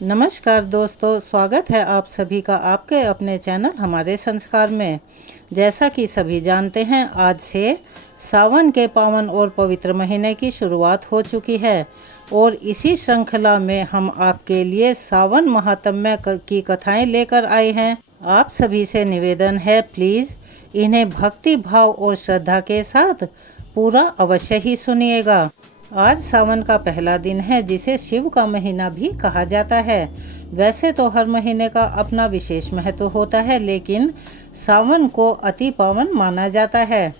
नमस्कार दोस्तों, स्वागत है आप सभी का आपके अपने चैनल हमारे संस्कार में। जैसा कि सभी जानते हैं, आज से सावन के पावन और पवित्र महीने की शुरुआत हो चुकी है और इसी श्रृंखला में हम आपके लिए सावन महात्म्य की कथाएं लेकर आए हैं। आप सभी से निवेदन है, प्लीज़ इन्हें भक्ति भाव और श्रद्धा के साथ पूरा अवश्य ही सुनिएगा। आज सावन का पहला दिन है, जिसे शिव का महीना भी कहा जाता है। वैसे तो हर महीने का अपना विशेष महत्व होता है, लेकिन सावन को अति पावन माना जाता है।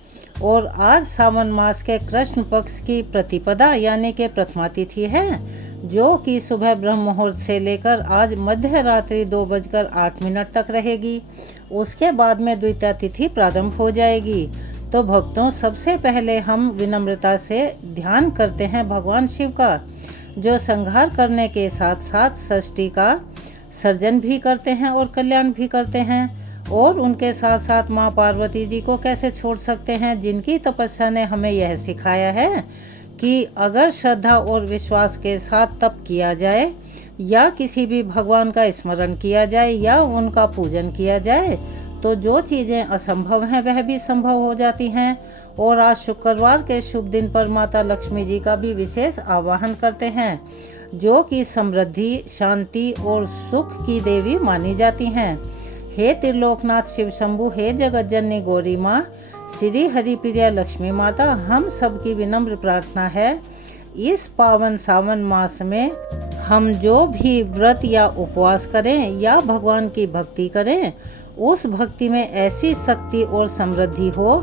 और आज सावन मास के कृष्ण पक्ष की प्रतिपदा यानी कि प्रथमा तिथि है, जो कि सुबह ब्रह्म मुहूर्त से लेकर आज मध्य रात्रि 2:08 तक रहेगी। उसके बाद में द्वितीया तिथि प्रारंभ हो जाएगी। तो भक्तों, सबसे पहले हम विनम्रता से ध्यान करते हैं भगवान शिव का, जो संहार करने के साथ साथ सृष्टि का सर्जन भी करते हैं और कल्याण भी करते हैं। और उनके साथ साथ माँ पार्वती जी को कैसे छोड़ सकते हैं, जिनकी तपस्या ने हमें यह सिखाया है कि अगर श्रद्धा और विश्वास के साथ तप किया जाए या किसी भी भगवान का स्मरण किया जाए या उनका पूजन किया जाए, तो जो चीज़ें असंभव हैं वह भी संभव हो जाती हैं। और आज शुक्रवार के शुभ दिन पर माता लक्ष्मी जी का भी विशेष आवाहन करते हैं, जो कि समृद्धि, शांति और सुख की देवी मानी जाती हैं। हे त्रिलोकनाथ शिव शंभु, हे जगत जननी गौरी माँ, श्री हरिप्रिया लक्ष्मी माता, हम सब की विनम्र प्रार्थना है, इस पावन सावन मास में हम जो भी व्रत या उपवास करें या भगवान की भक्ति करें, उस भक्ति में ऐसी शक्ति और समृद्धि हो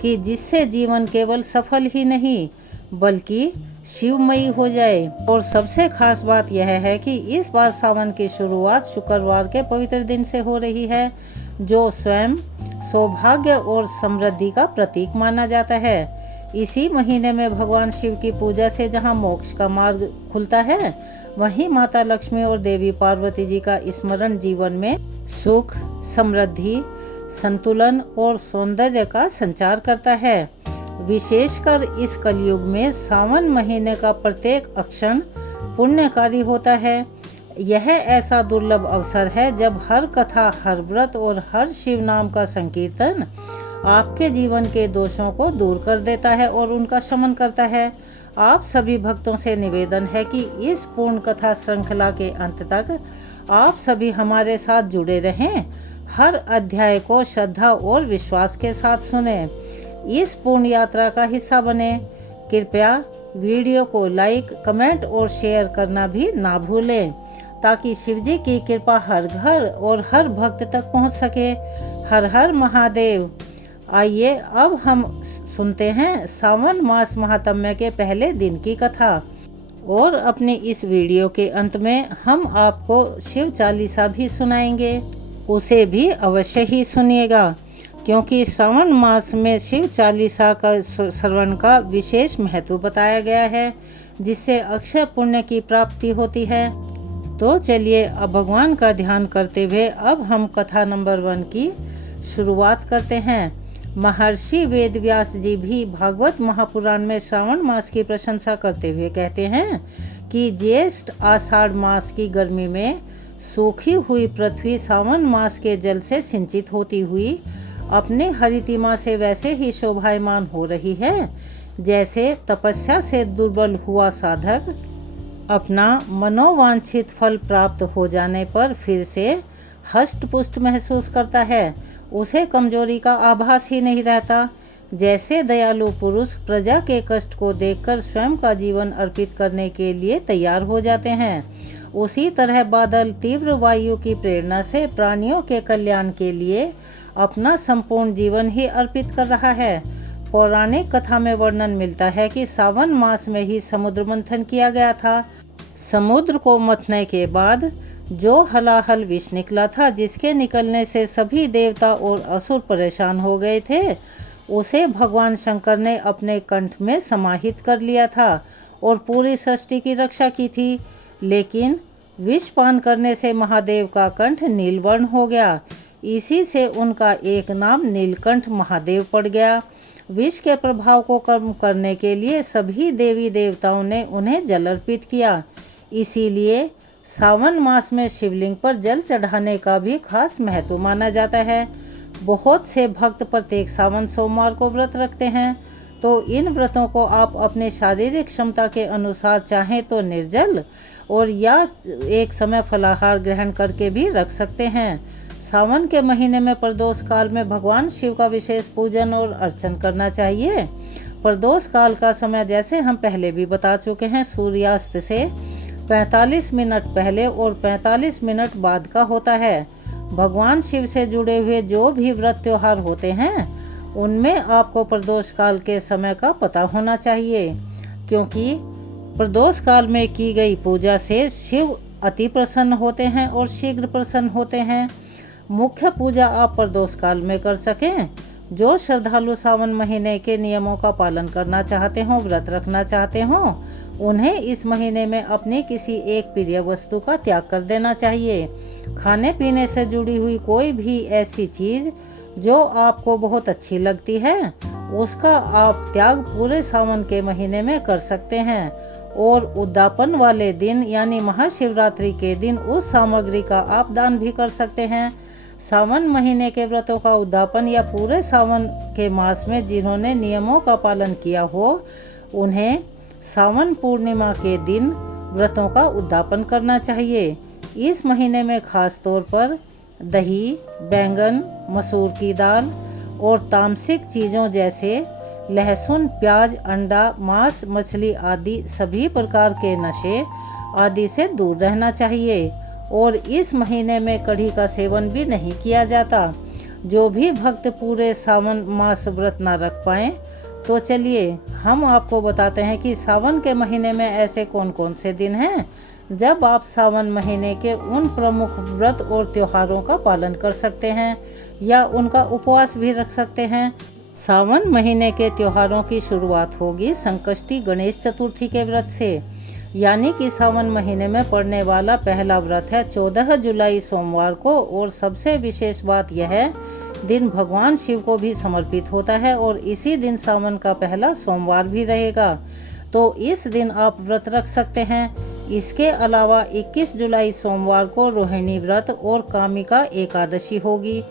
कि जिससे जीवन केवल सफल ही नहीं बल्कि शिवमयी हो जाए। और सबसे खास बात यह है कि इस बार सावन की शुरुआत शुक्रवार के पवित्र दिन से हो रही है, जो स्वयं सौभाग्य और समृद्धि का प्रतीक माना जाता है। इसी महीने में भगवान शिव की पूजा से जहां मोक्ष का मार्ग खुलता है, वहीं माता लक्ष्मी और देवी पार्वती जी का स्मरण जीवन में सुख, समृद्धि, संतुलन और सौंदर्य का संचार करता है। विशेषकर इस कलयुग में सावन महीने का प्रत्येक अक्षण पुण्यकारी होता है। यह ऐसा दुर्लभ अवसर है जब हर कथा, हर व्रत और हर शिव नाम का संकीर्तन आपके जीवन के दोषों को दूर कर देता है और उनका शमन करता है। आप सभी भक्तों से निवेदन है कि इस पूर्ण कथा श्रृंखला के अंत तक आप सभी हमारे साथ जुड़े रहें। हर अध्याय को श्रद्धा और विश्वास के साथ सुने, इस पूर्ण यात्रा का हिस्सा बने। कृपया वीडियो को लाइक, कमेंट और शेयर करना भी ना भूलें, ताकि शिवजी की कृपा हर घर और हर भक्त तक पहुंच सके। हर हर महादेव। आइए अब हम सुनते हैं सावन मास महात्म्य के पहले दिन की कथा। और अपनी इस वीडियो के अंत में हम आपको शिव चालीसा भी सुनाएंगे, उसे भी अवश्य ही सुनिएगा, क्योंकि श्रावण मास में शिव चालीसा का श्रवण का विशेष महत्व बताया गया है, जिससे अक्षय पुण्य की प्राप्ति होती है। तो चलिए अब भगवान का ध्यान करते हुए अब हम कथा नंबर 1 की शुरुआत करते हैं। महर्षि वेदव्यास जी भी भागवत महापुराण में श्रावण मास की प्रशंसा करते हुए कहते हैं कि ज्येष्ठ आषाढ़ मास की गर्मी में सूखी हुई पृथ्वी सावन मास के जल से सिंचित होती हुई अपने हरितिमा से वैसे ही शोभायमान हो रही है, जैसे तपस्या से दुर्बल हुआ साधक अपना मनोवांछित फल प्राप्त हो जाने पर फिर से हष्ट पुष्ट महसूस करता है। उसे कमजोरी का आभास ही नहीं रहता। जैसे दयालु पुरुष प्रजा के कष्ट को देखकर स्वयं का जीवन अर्पित करने के लिए तैयार हो जाते हैं, उसी तरह बादल तीव्र वायु की प्रेरणा से प्राणियों के कल्याण के लिए अपना संपूर्ण जीवन ही अर्पित कर रहा है। पौराणिक कथा में वर्णन मिलता है कि सावन मास में ही समुद्र मंथन किया गया था। समुद्र को मथने के बाद जो हलाहल विष निकला था, जिसके निकलने से सभी देवता और असुर परेशान हो गए थे, उसे भगवान शंकर ने अपने कंठ में समाहित कर लिया था और पूरी सृष्टि की रक्षा की थी। लेकिन विष पान करने से महादेव का कंठ नीलवर्ण हो गया। इसी से उनका एक नाम नीलकंठ महादेव पड़ गया। विष के प्रभाव को कम करने के लिए सभी देवी देवताओं ने उन्हें जल अर्पित किया। इसीलिए सावन मास में शिवलिंग पर जल चढ़ाने का भी खास महत्व माना जाता है। बहुत से भक्त प्रत्येक सावन सोमवार को व्रत रखते हैं, तो इन व्रतों को आप अपने शारीरिक क्षमता के अनुसार चाहें तो निर्जल और या एक समय फलाहार ग्रहण करके भी रख सकते हैं। सावन के महीने में प्रदोष काल में भगवान शिव का विशेष पूजन और अर्चन करना चाहिए। प्रदोष काल का समय जैसे हम पहले भी बता चुके हैं, सूर्यास्त से 45 मिनट पहले और 45 मिनट बाद का होता है। भगवान शिव से जुड़े हुए जो भी व्रत त्योहार होते हैं उनमें आपको प्रदोष काल के समय का पता होना चाहिए, क्योंकि प्रदोष काल में की गई पूजा से शिव अति प्रसन्न होते हैं और शीघ्र प्रसन्न होते हैं। मुख्य पूजा आप प्रदोष काल में कर सकें। जो श्रद्धालु सावन महीने के नियमों का पालन करना चाहते हों, व्रत रखना चाहते हों, उन्हें इस महीने में अपनी किसी एक प्रिय वस्तु का त्याग कर देना चाहिए। खाने पीने से जुड़ी हुई कोई भी ऐसी चीज जो आपको बहुत अच्छी लगती है, उसका आप त्याग पूरे सावन के महीने में कर सकते हैं। और उद्यापन वाले दिन यानी महाशिवरात्रि के दिन उस सामग्री का आप दान भी कर सकते हैं। सावन महीने के व्रतों का उद्यापन या पूरे सावन के मास में जिन्होंने नियमों का पालन किया हो, उन्हें सावन पूर्णिमा के दिन व्रतों का उद्यापन करना चाहिए। इस महीने में खास तौर पर दही, बैंगन, मसूर की दाल और तामसिक चीज़ों जैसे लहसुन, प्याज, अंडा, मांस, मछली आदि सभी प्रकार के नशे आदि से दूर रहना चाहिए। और इस महीने में कढ़ी का सेवन भी नहीं किया जाता। जो भी भक्त पूरे सावन मास व्रत ना रख पाएँ, तो चलिए हम आपको बताते हैं कि सावन के महीने में ऐसे कौन कौन से दिन हैं जब आप सावन महीने के उन प्रमुख व्रत और त्योहारों का पालन कर सकते हैं या उनका उपवास भी रख सकते हैं। सावन महीने के त्योहारों की शुरुआत होगी संकष्टी गणेश चतुर्थी के व्रत से, यानी कि सावन महीने में पड़ने वाला पहला व्रत है 14 जुलाई सोमवार को। और सबसे विशेष बात यह दिन भगवान शिव को भी समर्पित होता है और इसी दिन सावन का पहला सोमवार भी रहेगा, तो इस दिन आप व्रत रख सकते हैं। इसके अलावा 21 जुलाई सोमवार को रोहिणी व्रत और कामिका एकादशी होगी।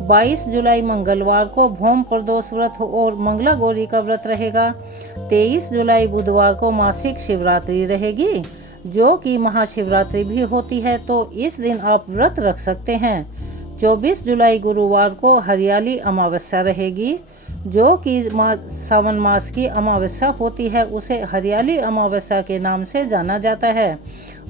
22 जुलाई मंगलवार को भौम प्रदोष व्रत और मंगला गौरी का व्रत रहेगा। 23 जुलाई बुधवार को मासिक शिवरात्रि रहेगी, जो कि महाशिवरात्रि भी होती है, तो इस दिन आप व्रत रख सकते हैं। 24 जुलाई गुरुवार को हरियाली अमावस्या रहेगी, जो कि सावन मास की अमावस्या होती है, उसे हरियाली अमावस्या के नाम से जाना जाता है।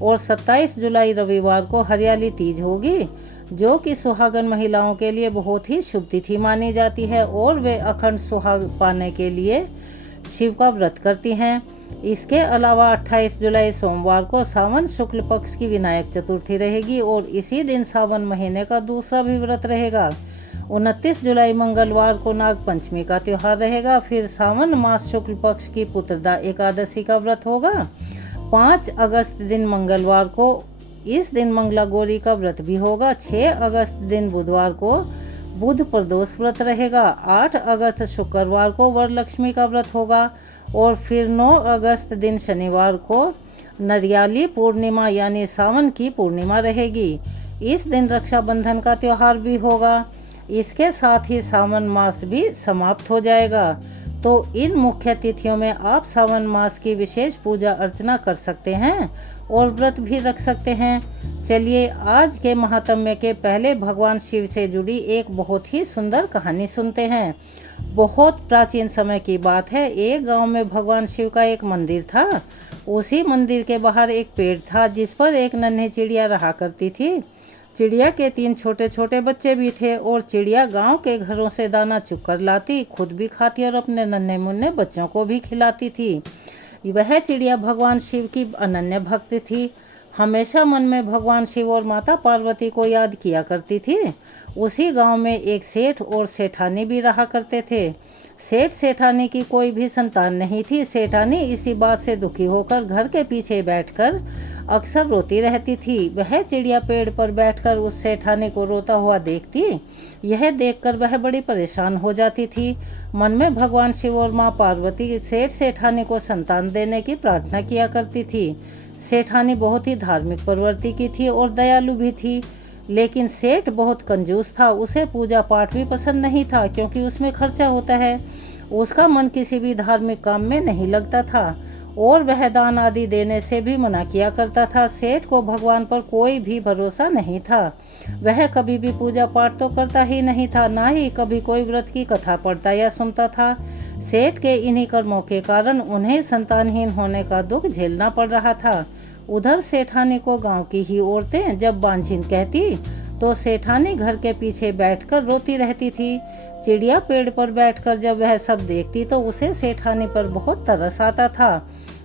और 27 जुलाई रविवार को हरियाली तीज होगी, जो कि सुहागन महिलाओं के लिए बहुत ही शुभ तिथि मानी जाती है और वे अखंड सुहाग पाने के लिए शिव का व्रत करती हैं। इसके अलावा 28 जुलाई सोमवार को सावन शुक्ल पक्ष की विनायक चतुर्थी रहेगी और इसी दिन सावन महीने का दूसरा भी व्रत रहेगा। 29 जुलाई मंगलवार को नाग पंचमी का त्यौहार रहेगा। फिर सावन मास शुक्ल पक्ष की पुत्रदा एकादशी का व्रत होगा। 5 अगस्त दिन मंगलवार को इस दिन मंगला गौरी का व्रत भी होगा। 6 अगस्त दिन बुधवार को बुध प्रदोष व्रत रहेगा। 8 अगस्त शुक्रवार को वरलक्ष्मी का व्रत होगा और फिर 9 अगस्त दिन शनिवार को नरियाली पूर्णिमा यानी सावन की पूर्णिमा रहेगी। इस दिन रक्षाबंधन का त्यौहार भी होगा। इसके साथ ही सावन मास भी समाप्त हो जाएगा। तो इन मुख्य तिथियों में आप सावन मास की विशेष पूजा अर्चना कर सकते हैं और व्रत भी रख सकते हैं। चलिए आज के महात्म्य के पहले भगवान शिव से जुड़ी एक बहुत ही सुंदर कहानी सुनते हैं। बहुत प्राचीन समय की बात है। एक गांव में भगवान शिव का एक मंदिर था। उसी मंदिर के बाहर एक पेड़ था जिस पर एक नन्ही चिड़िया रहा करती थी। चिड़िया के 3 छोटे छोटे बच्चे भी थे और चिड़िया गांव के घरों से दाना चुग कर लाती, खुद भी खाती और अपने नन्हे मुन्ने बच्चों को भी खिलाती थी। वह चिड़िया भगवान शिव की अनन्य भक्त थी। हमेशा मन में भगवान शिव और माता पार्वती को याद किया करती थी। उसी गांव में एक सेठ और सेठानी भी रहा करते थे। सेठ सेठानी की कोई भी संतान नहीं थी। सेठानी इसी बात से दुखी होकर घर के पीछे बैठकर अक्सर रोती रहती थी। वह चिड़िया पेड़ पर बैठकर उस सेठानी को रोता हुआ देखती। यह देखकर वह बड़ी परेशान हो जाती थी। मन में भगवान शिव और माँ पार्वती सेठ सेठानी को संतान देने की प्रार्थना किया करती थी। सेठानी बहुत ही धार्मिक प्रवृत्ति की थी और दयालु भी थी, लेकिन सेठ बहुत कंजूस था। उसे पूजा पाठ भी पसंद नहीं था क्योंकि उसमें खर्चा होता है। उसका मन किसी भी धार्मिक काम में नहीं लगता था और वह दान आदि देने से भी मना किया करता था। सेठ को भगवान पर कोई भी भरोसा नहीं था। वह कभी भी पूजा पाठ तो करता ही नहीं था, ना ही कभी कोई व्रत की कथा पढ़ता या सुनता था। सेठ के इन्हीं कर्मों के कारण उन्हें संतानहीन होने का दुख झेलना पड़ रहा था। उधर सेठानी को गांव की ही औरतें जब बांझिन कहती तो सेठानी घर के पीछे बैठकर रोती रहती थी। चिड़िया पेड़ पर बैठकर जब वह सब देखती तो उसे सेठानी पर बहुत तरस आता था।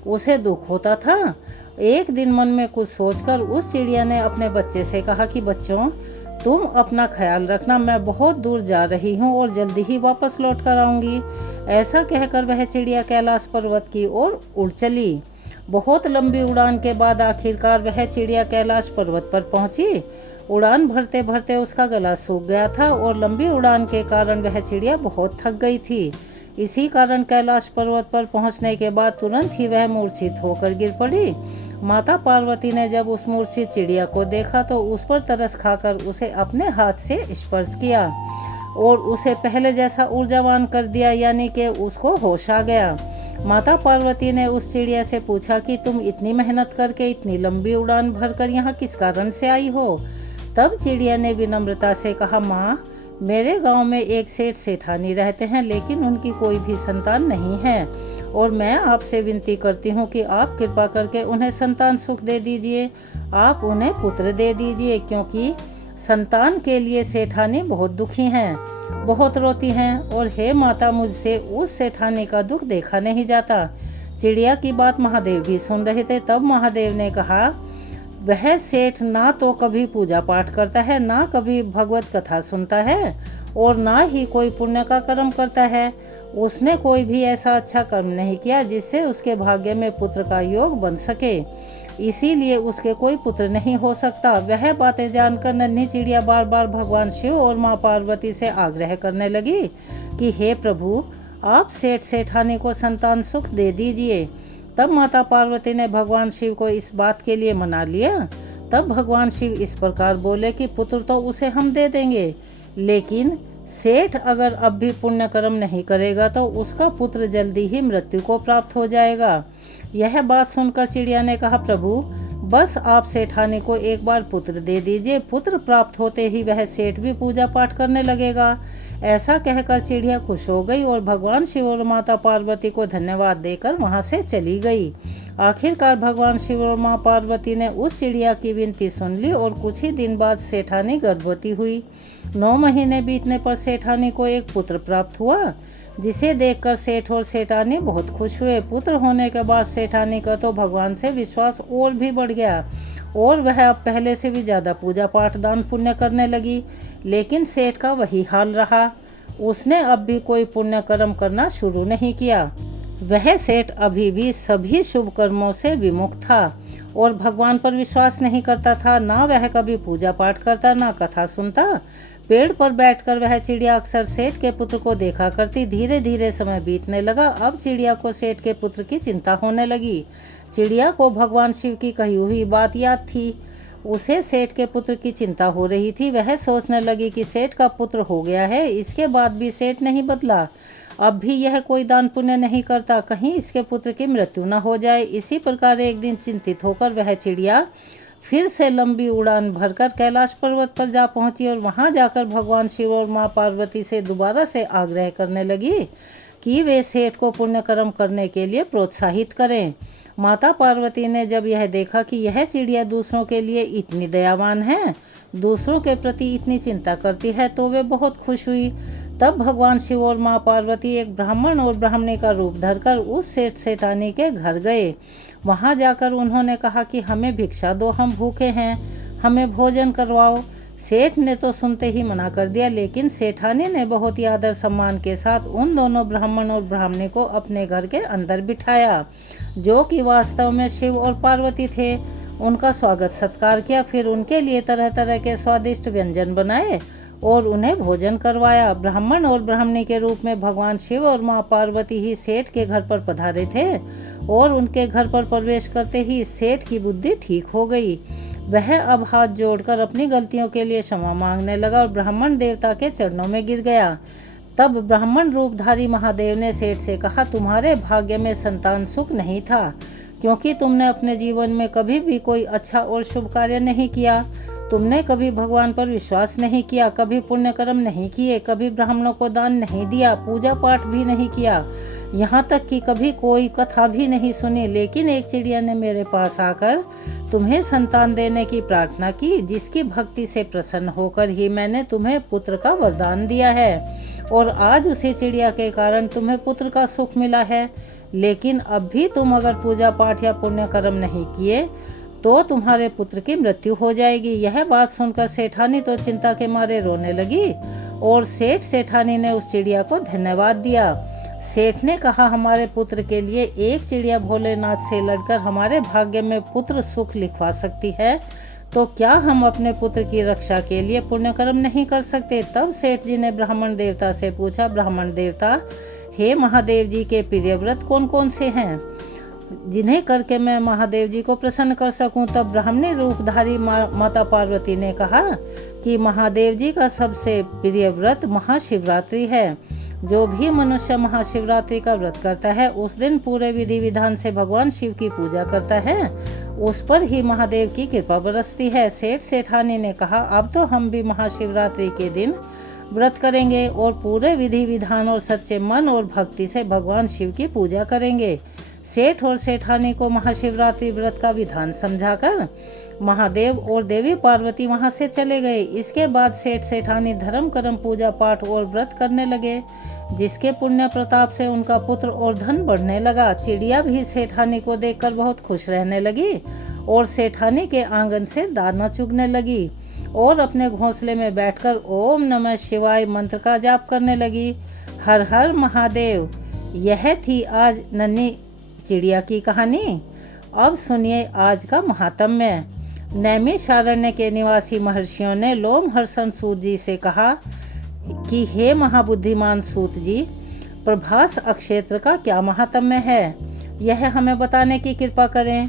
उसे दुख होता था। एक दिन मन में कुछ सोचकर उस चिड़िया ने अपने बच्चे से कहा कि बच्चों, तुम अपना ख्याल रखना, मैं बहुत दूर जा रही हूँ और जल्दी ही वापस लौट कर आऊँगी। ऐसा कहकर वह चिड़िया कैलाश पर्वत की ओर उड़ चली। बहुत लंबी उड़ान के बाद आखिरकार वह चिड़िया कैलाश पर्वत पर पहुंची। उड़ान भरते भरते उसका गला सूख गया था और लंबी उड़ान के कारण वह चिड़िया बहुत थक गई थी। इसी कारण कैलाश पर्वत पर पहुंचने के बाद तुरंत ही वह मूर्छित होकर गिर पड़ी। माता पार्वती ने जब उस मूर्छित चिड़िया को देखा तो उस पर तरस खाकर उसे अपने हाथ से स्पर्श किया और उसे पहले जैसा ऊर्जावान कर दिया, यानी कि उसको होश आ गया। माता पार्वती ने उस चिड़िया से पूछा कि तुम इतनी मेहनत करके इतनी लंबी उड़ान भरकर यहाँ किस कारण से आई हो? तब चिड़िया ने विनम्रता से कहा, माँ, मेरे गांव में एक सेठ सेठानी रहते हैं, लेकिन उनकी कोई भी संतान नहीं है और मैं आपसे विनती करती हूँ कि आप कृपा करके उन्हें संतान सुख दे दीजिए। आप उन्हें पुत्र दे दीजिए, क्योंकि संतान के लिए सेठानी बहुत दुखी हैं, बहुत रोती हैं और हे माता, मुझसे उस सेठानी का दुख देखा नहीं जाता। चिड़िया की बात महादेव भी सुन रहे थे। तब महादेव ने कहा, वह सेठ ना तो कभी पूजा पाठ करता है, ना कभी भगवत कथा सुनता है और ना ही कोई पुण्य का कर्म करता है। उसने कोई भी ऐसा अच्छा कर्म नहीं किया जिससे उसके भाग्य में पुत्र का योग बन सके, इसीलिए उसके कोई पुत्र नहीं हो सकता। वह बातें जानकर नन्ही चिड़िया बार बार भगवान शिव और माँ पार्वती से आग्रह करने लगी कि हे प्रभु, आप सेठ सेठानी को संतान सुख दे दीजिए। तब माता पार्वती ने भगवान शिव को इस बात के लिए मना लिया। तब भगवान शिव इस प्रकार बोले कि पुत्र तो उसे हम दे देंगे, लेकिन सेठ अगर अब भी पुण्य कर्म नहीं करेगा तो उसका पुत्र जल्दी ही मृत्यु को प्राप्त हो जाएगा। यह बात सुनकर चिड़िया ने कहा, प्रभु, बस आप सेठानी को एक बार पुत्र दे दीजिए। पुत्र प्राप्त होते ही वह सेठ भी पूजा पाठ करने लगेगा। ऐसा कहकर चिड़िया खुश हो गई और भगवान शिव और माता पार्वती को धन्यवाद देकर वहां से चली गई। आखिरकार भगवान शिव और माँ पार्वती ने उस चिड़िया की विनती सुन ली और कुछ ही दिन बाद सेठानी गर्भवती हुई। 9 महीने बीतने पर सेठानी को एक पुत्र प्राप्त हुआ, जिसे देखकर सेठ और सेठानी बहुत खुश हुए। पुत्र होने के बाद सेठानी का तो भगवान से विश्वास और भी बढ़ गया और वह अब पहले से भी ज़्यादा पूजा पाठ दान पुण्य करने लगी। लेकिन सेठ का वही हाल रहा। उसने अब भी कोई पुण्य कर्म करना शुरू नहीं किया। वह सेठ अभी भी सभी शुभ कर्मों से विमुख था और भगवान पर विश्वास नहीं करता था। ना वह कभी पूजा पाठ करता, ना कथा सुनता। पेड़ पर बैठकर वह चिड़िया अक्सर सेठ के पुत्र को देखा करती। धीरे धीरे समय बीतने लगा। अब चिड़िया को सेठ के पुत्र की चिंता होने लगी। चिड़िया को भगवान शिव की कही हुई बात याद थी। उसे सेठ के पुत्र की चिंता हो रही थी। वह सोचने लगी कि सेठ का पुत्र हो गया है, इसके बाद भी सेठ नहीं बदला, अब भी यह कोई दान पुण्य नहीं करता, कहीं इसके पुत्र की मृत्यु न हो जाए। इसी प्रकार एक दिन चिंतित होकर वह चिड़िया फिर से लंबी उड़ान भरकर कैलाश पर्वत पर जा पहुंची और वहां जाकर भगवान शिव और माँ पार्वती से दोबारा से आग्रह करने लगी कि वे सेठ को पुण्य कर्म करने के लिए प्रोत्साहित करें। माता पार्वती ने जब यह देखा कि यह चिड़िया दूसरों के लिए इतनी दयावान है, दूसरों के प्रति इतनी चिंता करती है, तो वे बहुत खुश हुई। तब भगवान शिव और माँ पार्वती एक ब्राह्मण और ब्राह्मणी का रूप धरकर उस सेठ सेठानी के घर गए। वहां जाकर उन्होंने कहा कि हमें भिक्षा दो, हम भूखे हैं, हमें भोजन करवाओ। सेठ ने तो सुनते ही मना कर दिया, लेकिन सेठानी ने बहुत ही आदर सम्मान के साथ उन दोनों ब्राह्मण और ब्राह्मणी को अपने घर के अंदर बिठाया, जो कि वास्तव में शिव और पार्वती थे। उनका स्वागत सत्कार किया, फिर उनके लिए तरह तरह के स्वादिष्ट व्यंजन बनाए और उन्हें भोजन करवाया। ब्राह्मण और ब्राह्मणी के रूप में भगवान शिव और माँ पार्वती ही सेठ के घर पर पधारे थे और उनके घर पर प्रवेश करते ही सेठ की बुद्धि ठीक हो गई। वह अब हाथ जोड़कर अपनी गलतियों के लिए क्षमा मांगने लगा और ब्राह्मण देवता के चरणों में गिर गया। तब ब्राह्मण रूपधारी महादेव ने सेठ से कहा, तुम्हारे भाग्य में संतान सुख नहीं था, क्योंकि तुमने अपने जीवन में कभी भी कोई अच्छा और शुभ कार्य नहीं किया। तुमने कभी भगवान पर विश्वास नहीं किया, कभी पुण्य कर्म नहीं किए, कभी ब्राह्मणों को दान नहीं दिया, पूजा पाठ भी नहीं किया, यहाँ तक कि कभी कोई कथा भी नहीं सुनी। लेकिन एक चिड़िया ने मेरे पास आकर तुम्हें संतान देने की प्रार्थना की, जिसकी भक्ति से प्रसन्न होकर ही मैंने तुम्हें पुत्र का वरदान दिया है और आज उसी चिड़िया के कारण तुम्हें पुत्र का सुख मिला है। लेकिन अब भी तुम अगर पूजा पाठ या पुण्य कर्म नहीं किए तो तुम्हारे पुत्र की मृत्यु हो जाएगी। यह बात सुनकर सेठानी तो चिंता के मारे रोने लगी और सेठानी ने उस चिड़िया को धन्यवाद दिया। सेठ ने कहा, हमारे पुत्र के लिए एक चिड़िया भोलेनाथ से लड़कर हमारे भाग्य में पुत्र सुख लिखवा सकती है, तो क्या हम अपने पुत्र की रक्षा के लिए पुण्य कर्म नहीं कर सकते? तब सेठ जी ने ब्राह्मण देवता से पूछा, ब्राह्मण देवता, हे महादेव जी के प्रिय व्रत कौन कौन से हैं जिन्हें करके मैं महादेव जी को प्रसन्न कर सकूं? तब ब्राह्मणी रूपधारी माता पार्वती ने कहा कि महादेव जी का सबसे प्रिय व्रत महाशिवरात्रि है। जो भी मनुष्य महाशिवरात्रि का व्रत करता है उस दिन पूरे विधि विधान से भगवान शिव की पूजा करता है, उस पर ही महादेव की कृपा बरसती है। सेठानी ने कहा, अब तो हम भी महाशिवरात्रि के दिन व्रत करेंगे और पूरे विधि विधान और सच्चे मन और भक्ति से भगवान शिव की पूजा करेंगे। सेठ और सेठानी को महाशिवरात्रि व्रत का विधान समझाकर महादेव और देवी पार्वती वहां से चले गए। इसके बाद सेठानी धर्म कर्म पूजा पाठ और व्रत करने लगे, जिसके पुण्य प्रताप से उनका पुत्र और धन बढ़ने लगा। चिड़िया भी सेठानी को देखकर बहुत खुश रहने लगी और सेठानी के आंगन से दाना चुगने लगी और अपने घोंसले में बैठकर ओम नमः शिवाय मंत्र का जाप करने लगी। हर हर महादेव। यह थी आज नन्ही चिड़िया की कहानी। अब सुनिए आज का महात्म्य। नैमिषारण्य के निवासी महर्षियों ने लोमहर्षण सूत जी से कहा कि हे महाबुद्धिमान सूत जी, प्रभास अक्षेत्र का क्या महात्म्य है, यह हमें बताने की कृपा करें।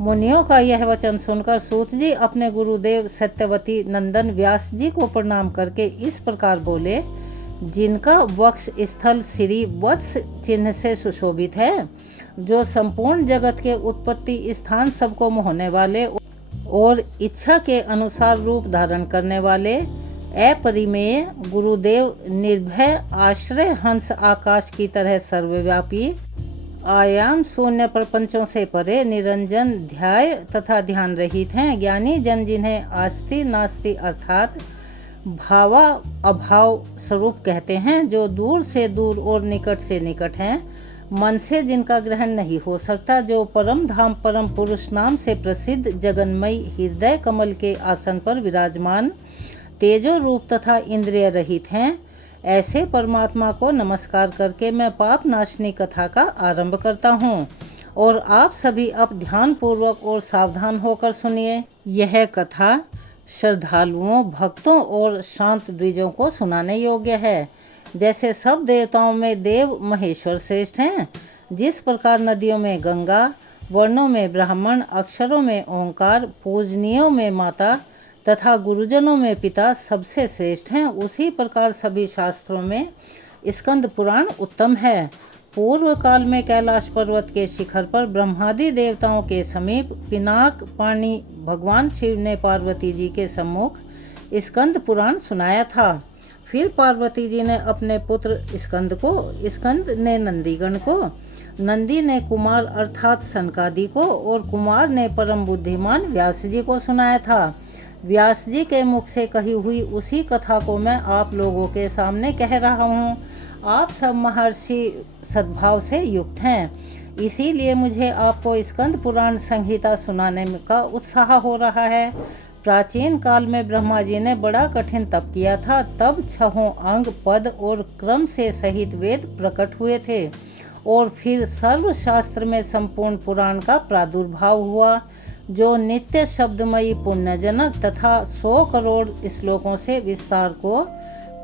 मुनियों का यह वचन सुनकर सूत जी अपने गुरुदेव सत्यवती नंदन व्यास जी को प्रणाम करके इस प्रकार बोले, जिनका वक्ष स्थल श्री वत्स चिन्ह से सुशोभित है, जो संपूर्ण जगत के उत्पत्ति स्थान सबको मोहने वाले और इच्छा के अनुसार रूप धारण करने वाले अपरिमेय गुरुदेव, निर्भय आश्रय हंस आकाश की तरह सर्वव्यापी, आयाम शून्य प्रपंचों से परे, निरंजन ध्याय तथा ध्यान रहित हैं। ज्ञानी जन जिन्हें आस्ति नास्ति अर्थात भावा अभाव स्वरूप कहते हैं, जो दूर से दूर और निकट से निकट हैं, मन से जिनका ग्रहण नहीं हो सकता, जो परम धाम परम पुरुष नाम से प्रसिद्ध जगन्मयी हृदय कमल के आसन पर विराजमान, तेजो रूप तथा इंद्रिय रहित हैं, ऐसे परमात्मा को नमस्कार करके मैं पाप नाशनी कथा का आरंभ करता हूँ और आप सभी अब ध्यान पूर्वक और सावधान होकर सुनिए। यह कथा श्रद्धालुओं, भक्तों और शांत द्विजों को सुनाने योग्य है। जैसे सब देवताओं में देव महेश्वर श्रेष्ठ हैं, जिस प्रकार नदियों में गंगा, वर्णों में ब्राह्मण, अक्षरों में ओंकार, पूजनीयों में माता तथा गुरुजनों में पिता सबसे श्रेष्ठ हैं, उसी प्रकार सभी शास्त्रों में स्कंद पुराण उत्तम है। पूर्व काल में कैलाश पर्वत के शिखर पर ब्रह्मादि देवताओं के समीप पिनाक पानी भगवान शिव ने पार्वती जी के सम्मुख स्कंद पुराण सुनाया था। फिर पार्वती जी ने अपने पुत्र स्कंद को, स्कंद ने नंदीगण को, नंदी ने कुमार अर्थात सनकादि को और कुमार ने परम बुद्धिमान व्यास जी को सुनाया था। व्यास जी के मुख से कही हुई उसी कथा को मैं आप लोगों के सामने कह रहा हूँ। आप सब महर्षि सद्भाव से युक्त हैं, इसीलिए मुझे आपको स्कंद पुराण संहिता सुनाने का उत्साह हो रहा है। प्राचीन काल में ब्रह्मा जी ने बड़ा कठिन तप किया था, तब 6 अंग, पद और क्रम से सहित वेद प्रकट हुए थे और फिर सर्वशास्त्र में संपूर्ण पुराण का प्रादुर्भाव हुआ। जो नित्य शब्दमयी पुण्यजनक तथा 100 करोड़ श्लोकों से विस्तार को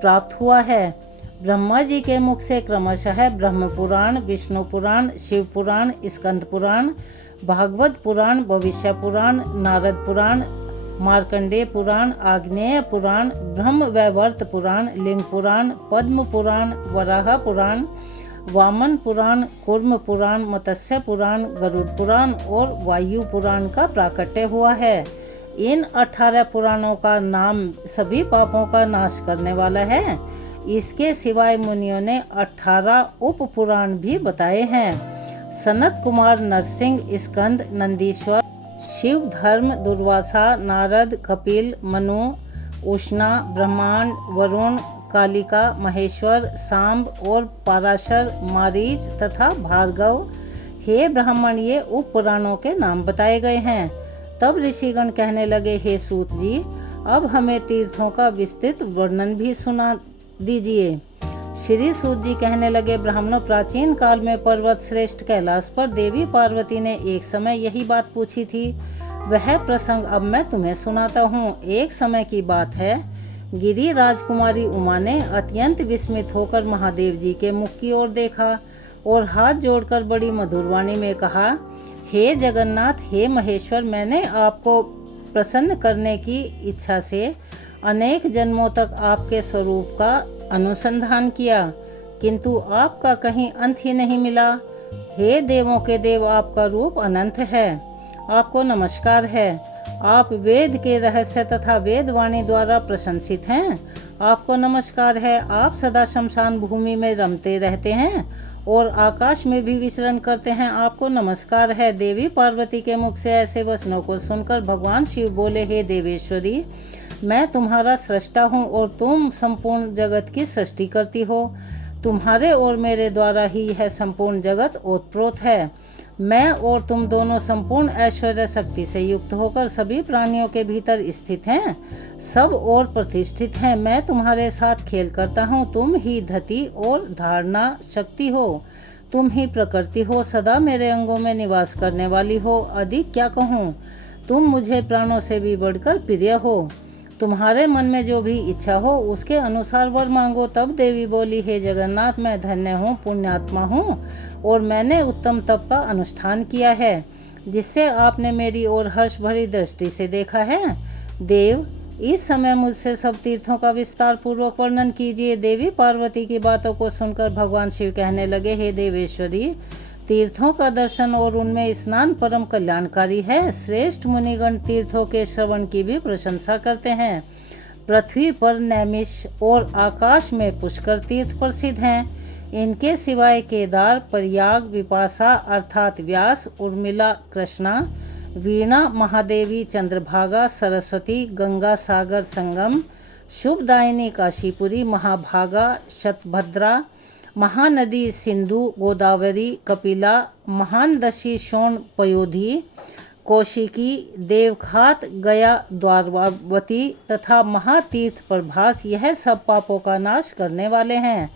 प्राप्त हुआ है। ब्रह्मा जी के मुख से क्रमशः ब्रह्म पुराण, विष्णु पुराण, शिव पुराण, स्कंद पुराण, भागवत पुराण, भविष्य पुराण, नारद पुराण, मार्कंडेय पुराण, आग्नेय पुराण, ब्रह्म वैवर्त पुराण, लिंग पुराण, पद्म पुराण, वराह पुराण, वामन पुराण, कूर्म पुराण, मत्स्य पुराण, गरुड़ पुराण और वायु पुराण का प्राकट्य हुआ है। इन 18 पुराणों का नाम सभी पापों का नाश करने वाला है। इसके सिवाय मुनियों ने 18 उप पुराण भी बताए हैं। सनत कुमार, नरसिंह, स्कंद, नंदीश्वर, शिव, धर्म, दुर्वासा, नारद, कपिल, मनु, उष्णा, ब्रह्मांड, वरुण, कालिका, महेश्वर, सांब और पाराशर, मारीच तथा भार्गव, हे ब्राह्मण, ये उप पुराणों के नाम बताए गए हैं। तब ऋषिगण कहने लगे, हे सूत जी, अब हमें तीर्थों का विस्तृत वर्णन भी सुना दीजिए। श्री सूत जी कहने लगे, ब्राह्मणों, प्राचीन काल में पर्वत श्रेष्ठ कैलाश पर देवी पार्वती ने एक समय यही बात पूछी थी। वह प्रसंग अब मैं तुम्हें सुनाता हूँ। एक समय की बात है, गिरी राजकुमारी उमा ने अत्यंत विस्मित होकर महादेव जी के मुख की ओर देखा और हाथ जोड़कर बड़ी मधुर वाणी में कहा, हे जगन्नाथ, हे महेश्वर, मैंने आपको प्रसन्न करने की इच्छा से अनेक जन्मों तक आपके स्वरूप का अनुसंधान किया, किंतु आपका कहीं अंत ही नहीं मिला। हे देवों के देव, आपका रूप अनंत है। आपको नमस्कार है। आप वेद के रहस्य तथा वेदवाणी द्वारा प्रशंसित हैं। आपको नमस्कार है। आप सदा शमशान भूमि में रमते रहते हैं और आकाश में भी विचरण करते हैं। आपको नमस्कार है। देवी पार्वती के मुख से ऐसे वचनों को सुनकर भगवान शिव बोले, हे देवेश्वरी, मैं तुम्हारा सृष्टा हूँ और तुम संपूर्ण जगत की सृष्टि करती हो। तुम्हारे और मेरे द्वारा ही यह संपूर्ण जगत ओतप्रोत है। मैं और तुम दोनों संपूर्ण ऐश्वर्य शक्ति से युक्त होकर सभी प्राणियों के भीतर स्थित हैं, सब और प्रतिष्ठित हैं। मैं तुम्हारे साथ खेल करता हूँ। तुम ही धति और धारणा शक्ति हो। तुम ही प्रकृति हो, सदा मेरे अंगों में निवास करने वाली हो। अधिक क्या कहूँ, तुम मुझे प्राणों से भी बढ़कर प्रिय हो। तुम्हारे मन में जो भी इच्छा हो उसके अनुसार वर मांगो। तब देवी बोली, हे जगन्नाथ, मैं धन्य हूँ, पुण्यात्मा हूँ और मैंने उत्तम तप का अनुष्ठान किया है, जिससे आपने मेरी ओर हर्ष भरी दृष्टि से देखा है। देव, इस समय मुझसे सब तीर्थों का विस्तार पूर्वक वर्णन कीजिए। देवी पार्वती की बातों को सुनकर भगवान शिव कहने लगे, हे देवेश्वरी, तीर्थों का दर्शन और उनमें स्नान परम कल्याणकारी है। श्रेष्ठ मुनिगण तीर्थों के श्रवण की भी प्रशंसा करते हैं। पृथ्वी पर नैमिष और आकाश में पुष्कर तीर्थ प्रसिद्ध हैं। इनके सिवाय केदार, प्रयाग, विपाशा अर्थात व्यास, उर्मिला, कृष्णा, वीणा, महादेवी, चंद्रभागा, सरस्वती, गंगा सागर संगम, शुभदायिनी काशीपुरी, महाभागा, शतभद्रा, महानदी सिंधु, गोदावरी, कपिला, महानदशी शोण, पयोधी, कौशिकी, देवखात, गया, द्वारवती तथा महातीर्थ प्रभास, यह सब पापों का नाश करने वाले हैं।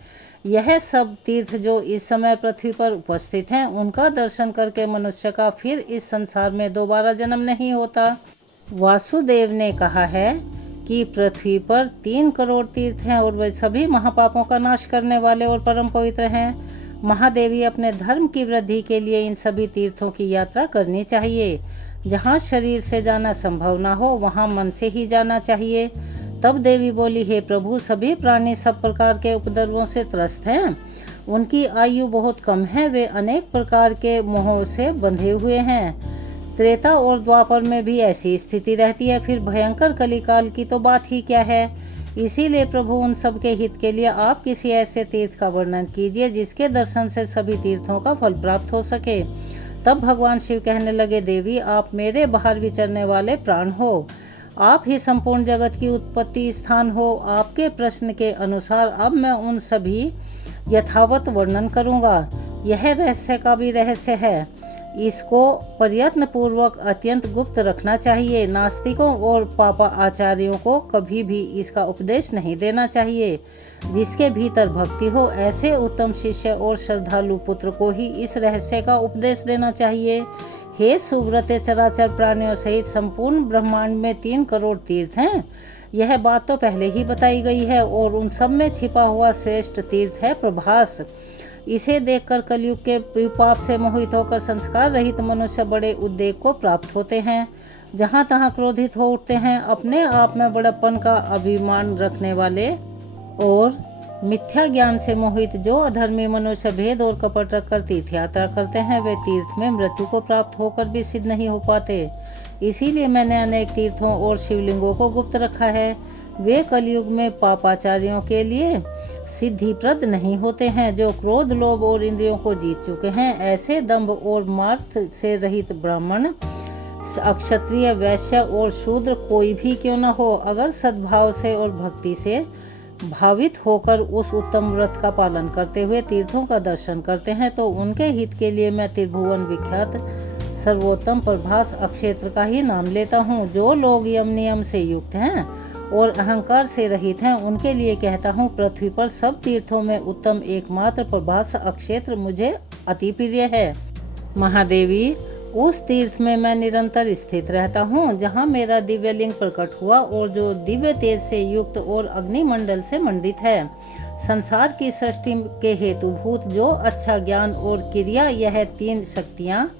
यह सब तीर्थ जो इस समय पृथ्वी पर उपस्थित हैं, उनका दर्शन करके मनुष्य का फिर इस संसार में दोबारा जन्म नहीं होता। वासुदेव ने कहा है कि पृथ्वी पर 3 करोड़ तीर्थ हैं और वे सभी महापापों का नाश करने वाले और परम पवित्र हैं। महादेवी, अपने धर्म की वृद्धि के लिए इन सभी तीर्थों की यात्रा करनी चाहिए। जहाँ शरीर से जाना संभव ना हो, वहाँ मन से ही जाना चाहिए। तब देवी बोली, हे प्रभु, सभी प्राणी सब प्रकार के उपद्रवों से त्रस्त हैं। उनकी आयु बहुत कम है। वे अनेक प्रकार के मोहों से बंधे हुए हैं। त्रेता और द्वापर में भी ऐसी स्थिति रहती है, फिर भयंकर कलिकाल की तो बात ही क्या है। इसीलिए प्रभु, उन सब के हित के लिए आप किसी ऐसे तीर्थ का वर्णन कीजिए जिसके दर्शन से सभी तीर्थों का फल प्राप्त हो सके। तब भगवान शिव कहने लगे, देवी, आप मेरे बाहर विचरने वाले प्राण हो। आप ही संपूर्ण जगत की उत्पत्ति स्थान हो। आपके प्रश्न के अनुसार अब मैं उन सभी यथावत वर्णन करूँगा। यह रहस्य का भी रहस्य है। इसको प्रयत्न पूर्वक अत्यंत गुप्त रखना चाहिए। नास्तिकों और पापा आचार्यों को कभी भी इसका उपदेश नहीं देना चाहिए। जिसके भीतर भक्ति हो, ऐसे उत्तम शिष्य और श्रद्धालु पुत्र को ही इस रहस्य का उपदेश देना चाहिए। हे सुव्रत चराचर प्राणियों सहित संपूर्ण ब्रह्मांड में 3 करोड़ तीर्थ हैं। यह बात तो पहले ही बताई गई है और उन सब में छिपा हुआ श्रेष्ठ तीर्थ है प्रभास। इसे देखकर कलयुग के विपाप से मोहित होकर संस्कार रहित मनुष्य बड़े उद्वेग को प्राप्त होते हैं। जहाँ तहाँ क्रोधित हो उठते हैं। अपने आप में बड़प्पन का अभिमान रखने वाले और मिथ्या ज्ञान से मोहित जो अधर्मी मनुष्य भेद और कपट रखकर तीर्थ यात्रा करते हैं, वे तीर्थ में मृत्यु को प्राप्त होकर भी सिद्ध नहीं हो पाते। इसीलिए मैंने अनेक तीर्थों और शिवलिंगों को गुप्त रखा है। वे कलयुग में पापाचारियों के लिए सिद्धिप्रद नहीं होते हैं, जो क्रोध, लोभ और इंद्रियों को जीत चुके हैं। ऐसे दंभ और मार्थ से रहित ब्राह्मण, क्षत्रिय, वैश्य और शूद्र कोई भी क्यों न हो, अगर सद्भाव से और भक्ति से भावित होकर उस उत्तम व्रत का पालन करते हुए तीर्थों का दर्शन करते हैं, तो उनके हित के लिए मैं त्रिभुवन विख्यात सर्वोत्तम प्रभास अक्षेत्र का ही नाम लेता हूँ। जो लोग यम नियम से युक्त हैं और अहंकार से रहित हैं, उनके लिए कहता हूँ, पृथ्वी पर सब तीर्थों में उत्तम एकमात्र प्रभास अक्षेत्र मुझे अति प्रिय है। महादेवी, उस तीर्थ में मैं निरंतर स्थित रहता हूँ जहाँ मेरा दिव्य लिंग प्रकट हुआ और जो दिव्य तेज से युक्त और अग्निमंडल से मंडित है। संसार की सृष्टि के हेतुभूत जो अच्छा ज्ञान और क्रिया, यह 3 शक्तियाँ,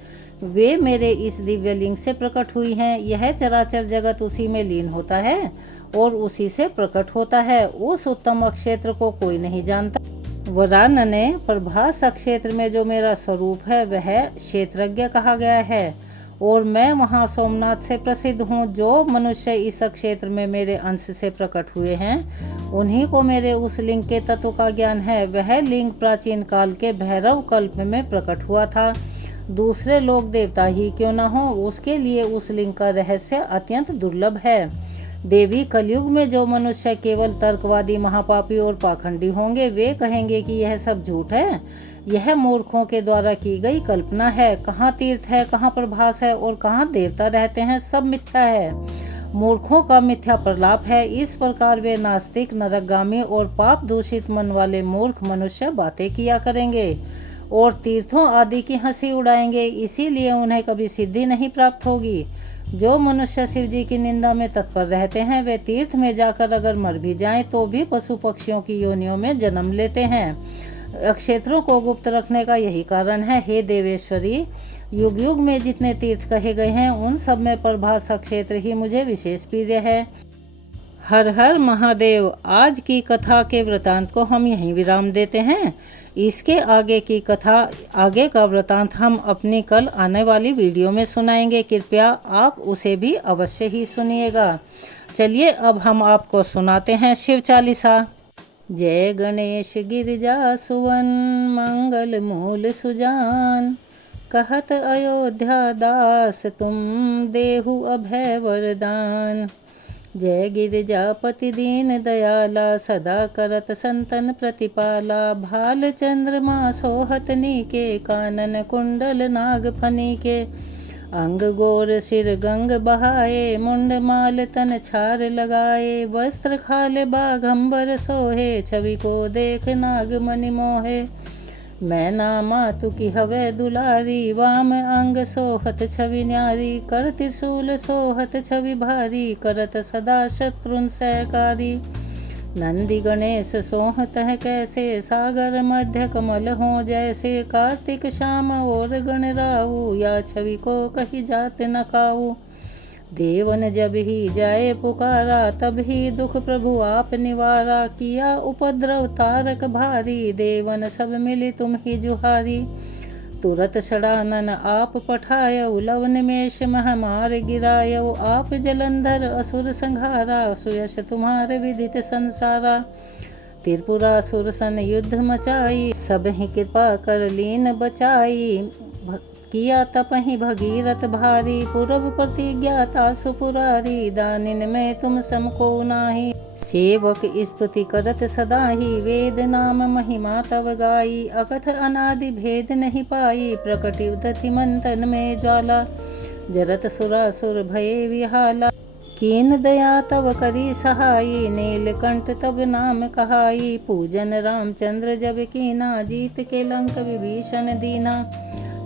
वे मेरे इस दिव्य लिंग से प्रकट हुई हैं। यह चराचर जगत उसी में लीन होता है और उसी से प्रकट होता है। उस उत्तम अक्षेत्र को कोई नहीं जानता। वरानने, प्रभास क्षेत्र में जो मेरा स्वरूप है वह क्षेत्रज्ञ कहा गया है और मैं वहाँ सोमनाथ से प्रसिद्ध हूँ। जो मनुष्य इस क्षेत्र में मेरे अंश से प्रकट हुए हैं, उन्हीं को मेरे उस लिंग के तत्व का ज्ञान है। वह लिंग प्राचीन काल के भैरव कल्प में प्रकट हुआ था। दूसरे लोग देवता ही क्यों न हो, उसके लिए उस लिंग का रहस्य अत्यंत दुर्लभ है। देवी, कलयुग में जो मनुष्य केवल तर्कवादी, महापापी और पाखंडी होंगे, वे कहेंगे कि यह सब झूठ है, यह मूर्खों के द्वारा की गई कल्पना है। कहाँ तीर्थ है, कहाँ प्रभास है और कहाँ देवता रहते हैं, सब मिथ्या है। मूर्खों का मिथ्या प्रलाप है। इस प्रकार वे नास्तिक, नरकगामी और पाप दूषित मन वाले मूर्ख मनुष्य बातें किया करेंगे और तीर्थों आदि की हंसी उड़ाएंगे। इसीलिए उन्हें कभी सिद्धि नहीं प्राप्त होगी। जो मनुष्य शिव जी की निंदा में तत्पर रहते हैं, वे तीर्थ में जाकर अगर मर भी जाएं तो भी पशु पक्षियों की योनियों में जन्म लेते हैं। क्षेत्रों को गुप्त रखने का यही कारण है। हे देवेश्वरी, युग युग में जितने तीर्थ कहे गए हैं, उन सब में प्रभास क्षेत्र ही मुझे विशेष प्रिय है। हर हर महादेव। आज की कथा के वृतांत को हम यहीं विराम देते हैं। इसके आगे की कथा, आगे का वृतांत हम अपनी कल आने वाली वीडियो में सुनाएंगे। कृपया आप उसे भी अवश्य ही सुनिएगा। चलिए अब हम आपको सुनाते हैं शिव चालीसा। जय गणेश गिरिजा सुवन, मंगल मूल सुजान, कहत अयोध्या दास तुम देहु अभय वरदान। जय गिरिजापति दीन दयाला, सदा करत संतन प्रतिपाला। भाल चंद्रमा सोहत नीके, कानन कुंडल नाग फनीके। अंग गोर सिर गंग बहाए, मुंड माल तन छार लगाए। वस्त्र खाले बाघंबर सोहे, छवि को देख नाग मणि मोहे। मैना मातु की हवे दुलारी, वाम अंग सोहत छवि न्यारी। कर त्रिशूल सोहत छवि भारी, करत सदा शत्रुन सहकारी। नंदी गणेश सोहत है कैसे, सागर मध्य कमल हो जैसे। कार्तिक श्याम और गण राहु, या छवि को कही जात न खाऊ। देवन जब ही जाए पुकारा, तब ही दुख प्रभु आप निवारा। किया उपद्रव तारक भारी, देवन सब मिली तुम ही जुहारी। तुरत षडानन आप पठायऊ, लव निमेष महामार गिरायऊ। आप जलंधर असुर संहारा, सुयश तुम्हारे विदित संसारा। त्रिपुरासुर सन युद्ध मचाई, सब ही कृपा कर लीन बचाई। किया तपहि भगीरथ भारी, पूर्व प्रतिज्ञाता सुपुरारी। दानिन में तुम समको नाही, सेवक स्तुति करत सदाही। वेद नाम महिमा तव गाई, अकथ अनादि भेद नहीं पाई। प्रकटि उदति मंथन में ज्वाला, जरत सुरासुर भये विहाला। कीन दया तव करी सहाई, नीलकंठ तब नाम कहाई। पूजन रामचंद्र जब कीना, जीत के लंक विभीषण दीना।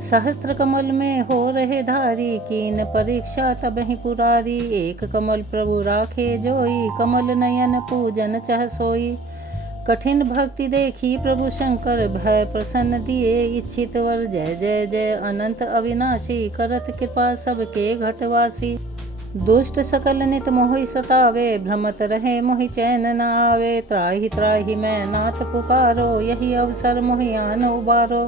सहस्त्र कमल में हो रहे धारी, कीन परीक्षा तब ही पुरारी। एक कमल प्रभु राखे जोई, कमल नयन पूजन चह सोई। कठिन भक्ति देखी प्रभु शंकर, भय प्रसन्न दिए इच्छित वर। जय जय जय अनंत अविनाशी, करत कृपा सबके घटवासी। दुष्ट सकल नित मोहि सतावे, भ्रमत रहे मोहि चैन न आवे। त्राहि त्राहि मैं नाथ पुकारो, यही अवसर मोहि आन उबारो।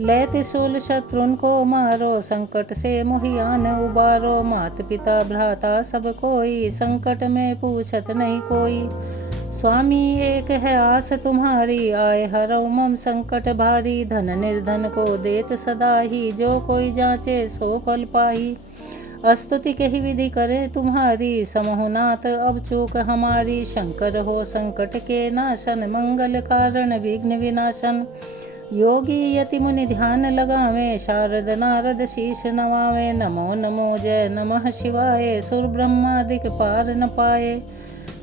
ले त्रिशूल शत्रुन को मारो, संकट से मोहि आन उबारो। मात पिता भ्राता सब कोई, संकट में पूछत नहीं कोई। स्वामी एक है आस तुम्हारी, आए हरौ मम संकट भारी। धन निर्धन को देत सदा ही, जो कोई जांचे सो फल पाही। स्तुति के ही विधि करे तुम्हारी, समहु नाथ अब चूक हमारी। शंकर हो संकट के नाशन, मंगल कारण विघ्न विनाशन। योगी यति मुनि ध्यान लगावे, शारद नारद शीश नवावे। नमो नमो जय नमः शिवाय, सुर ब्रह्मादिक पार न पाए।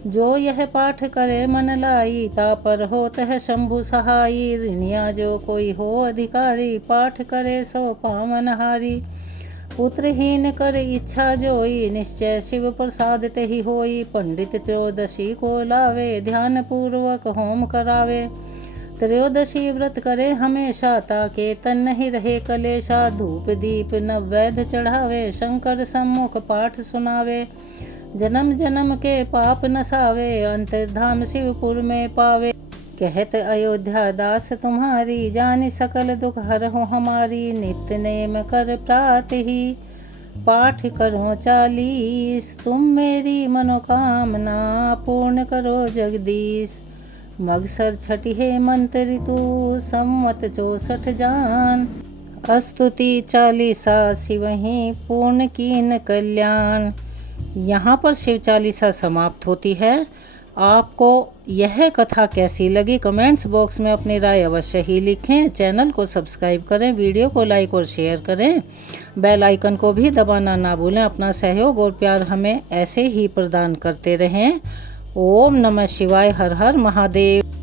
जो यह पाठ करे मन लाई, तापर होत है शंभु सहाई। ऋणिया जो कोई हो अधिकारी, पाठ करे सो पावन हारी। पुत्रहीन कर इच्छा जोई, निश्चय शिव प्रसाद ते ही होई। पंडित त्रयोदशी को लावे, ध्यान पूर्वक होम करावे। त्रयोदशी व्रत करे हमेशा, ताके तन नहीं रहे कलेशा। धूप दीप नवैध चढ़ावे, शंकर सम्मुख पाठ सुनावे। जन्म जन्म के पाप नसावे, अंतर्धाम शिवपुर में पावे। कहत अयोध्या दास तुम्हारी, जानि सकल दुख हरहु हमारी। नित्य नेम कर प्रात ही, पाठ करो 40। तुम मेरी मनोकामना, पूर्ण करो जगदीश। मगसर छठी हेमंत ऋतु, संवत 64 जान। स्तुति 40 शिवहि पूर्ण कीन कल्याण। यहाँ पर शिव चालीसा समाप्त होती है। आपको यह कथा कैसी लगी कमेंट्स बॉक्स में अपनी राय अवश्य ही लिखें। चैनल को सब्सक्राइब करें, वीडियो को लाइक और शेयर करें, बेल आइकन को भी दबाना ना भूलें। अपना सहयोग और प्यार हमें ऐसे ही प्रदान करते रहें। ओम नमः शिवाय, हर हर महादेव।